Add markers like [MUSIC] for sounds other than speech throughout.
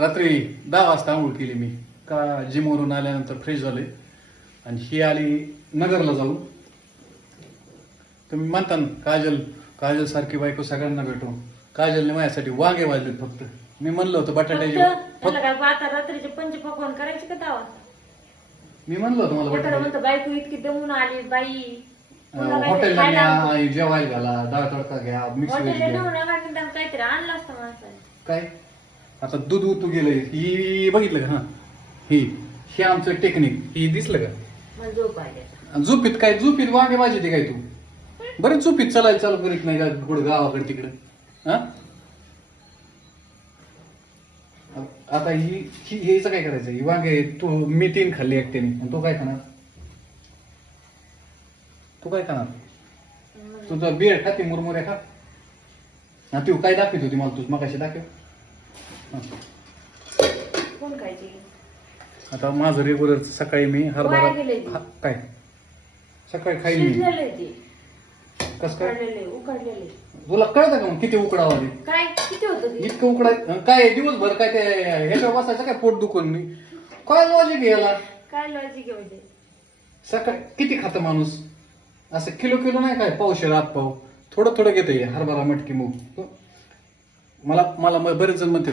रात्री दहा वाजता आंघोळ केली मी. का जिमवरून आल्यानंतर फ्रेश झालोय. आणि ही आली नगरला जाऊ तुम्ही म्हणता ना काजल काजल सारखी बायको सगळ्यांना भेटू काजलने माझ्यासाठी वांगे वाजलेत फक्त. मी म्हणलं होतं बटाट्याचे फक्त फक्त त्याला काय आता रात्रीचे पंच पकवान करायचे का दावा मी म्हणलं होतं मला बटाटे म्हणतो बायको इतकी दमून आली बाई. पुन्हा काहीतरी हॉटेलला खायला न्या आणतो. आणि जेवायला घाला डाळ तडका घ्या मिक्स व्हेज हॉटेलला घ्या. नेऊन आला की त्यानं काहीतरी आणलं असतं माणसाने. काय? आता दूध उतू गेलंय. ही बघितलं का? हा. ही. हे आमचं टेक्निक ही दिसलं का? झोप झोपीत काय? झोपीत वांगे भाजी ते काय तू? बरेच झोपीत चालायला चालू करीत नाही का कुठं गावाकडे तिकडं? हा? आता ही हेच काय करायचं? ही वांगे तू मी तीन खाल्ली एकट्याने. आणि तू काय खाणार? तू काय खाणार? तुझं बियर खाते मुरमुऱ्या खा. हा तू काय दाखवत होती मला? तू मगाशी दाखव. हा. कोण खायची आता माझं रेग्युलर सकाळी मी हरभरा वाया गेलंय ते. हा, काय? सकाळी खाईल मी. शिजलेलं आहे ते. कस काय? उकडलेले उकडलेले. तुला कळतं का मग किती उकडावा ते? काय? किती होतं ते? इतकं उकडा काय दिवसभर काय ते ह्याच्यावर बसायचं काय पोट दुखून? मी काय लॉजिक याला? काय लॉजिक आहे म्हणजे? सकाळी किती खातं माणूस? असं किलो किलो नाही काय? पावशे रात पाव. थोडं थोडं घेते हरभरा मटकी मूग मला मला म- बरेच जण म्हणतात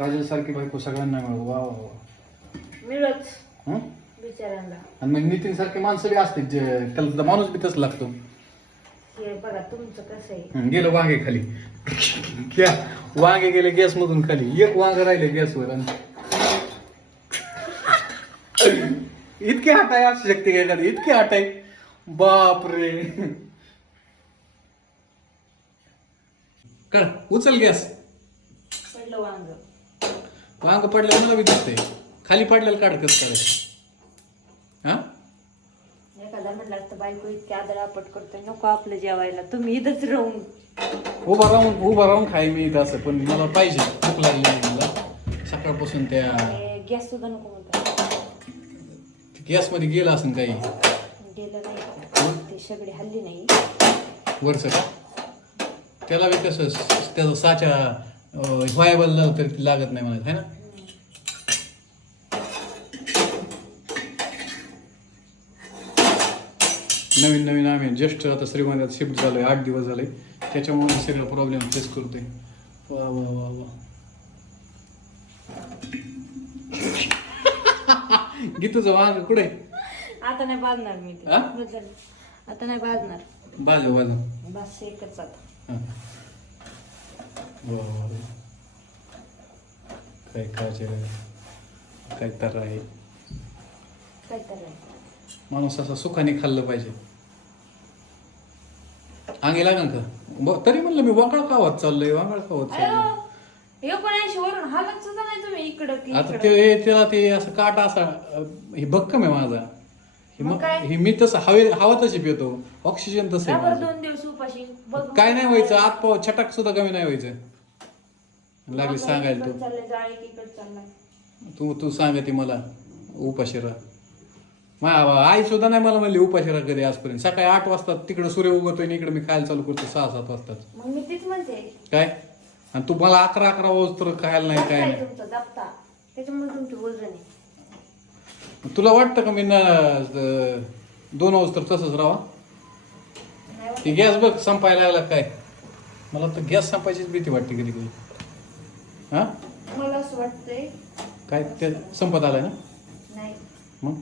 काजल सारखी बायको सगळ्यांना मिळू वा वा वा. मिळत हं? बिचाऱ्यांना. आणि मग नितीन सारखे माणसं बी असतात जे त्याला माणूस बी तसं लागतो. हे बघा तुमचं कसं आहे? हं, गेलं वांगे खाली. घ्या. वांगे गेले गॅस मधून खाली. एक वांग राहिले गॅसवर आणि इतके आहे असू शकते काय एखादी? इतके हात आहे बापरे. कळ उचल गॅस. पडलं वांग. वांग पडलेलं मला बी दिसतंय. खाली पडलेलं काढ कसं काढायचं? हा? एखादा म्हटलं असतं बायको इतकी आदळापट करतोय नको आपलं जेवायला. तुम्ही इथंच राहून. उभा राहून उभा राहून खाय मी इथं असं पण मला पाहिजे. भूक लागली आहे मला. सकाळपासून त्या गॅस सुद्धा नको म्हणतात. गॅसमध्ये गेलं असं काही? गेलं नाही? ते सगळी हल्ली नाही. वरचं का त्याला बी कसं त्याचा साच्या व्हायबल तरी लागत नाही म्हणत है ना? नवीन नवीन आम्ही जस्ट आता श्रीगोंद्यात शिफ्ट झालोय आठ दिवस झाले. त्याच्यामुळे सगळं प्रॉब्लेम फेस करतोय. वा वा वा वा. [LAUGHS] गीतूचं वांग कुठे? आता नाही बाजणार मी ते. आ? बदल. आता नाही बाजणार. बाजू बाजू बस एकच आता. काय काळजी काय तर आहे. काय करायचं माणूस असा सुखाने खाल्लं पाहिजे. अंगी लागन का? तरी म्हणलं मी वाकळा कावात चाललोय वाकळा कावात चाललोय. अयो एकोणऐंशी वरून हालत सुद्धा नाही तुम्ही इकडं की आता इकडं. ते त्याला ते असं काट असा हे भक्कम आहे माझा. हे मग मग काय? हे मी तसं हवे हवा तशी पितो ऑक्सिजन तसं आहे माझं. दोन दिवस उपाशी बघ काय नाही व्हायचं आत पाव छटाक सुद्धा कमी नाही व्हायचं. लागली सांगायला तू. चाललंय जाळे इकडे चाललाय. तू तू सांगते मला उपाशिरा माझ्या आई सुद्धा नाही मला म्हणली उपाशिरा कधी आजपर्यंत. सकाळी आठ वाजता तिकडं सूर्य उगवतोय आणि इकडे मी खायला चालू करतो सहा सात वाजताच मग मी तीच म्हणते. काय? आणि तू मला अकरा अकरा वाजता खायला नाही काय दबताय नाही. तुमचं दबता. त्याच्यामुळे तुमचं वजन आहे. तुला वाटतं का मी ना दोन वाजता तसंच राहा ती गॅस बघ संपायला लागला काय? मला तर गॅस संपायचीच भीती वाटते कधी कधी. हा. मला असं वाटतंय. काय ते संपत आलाय ना? नाही. मग?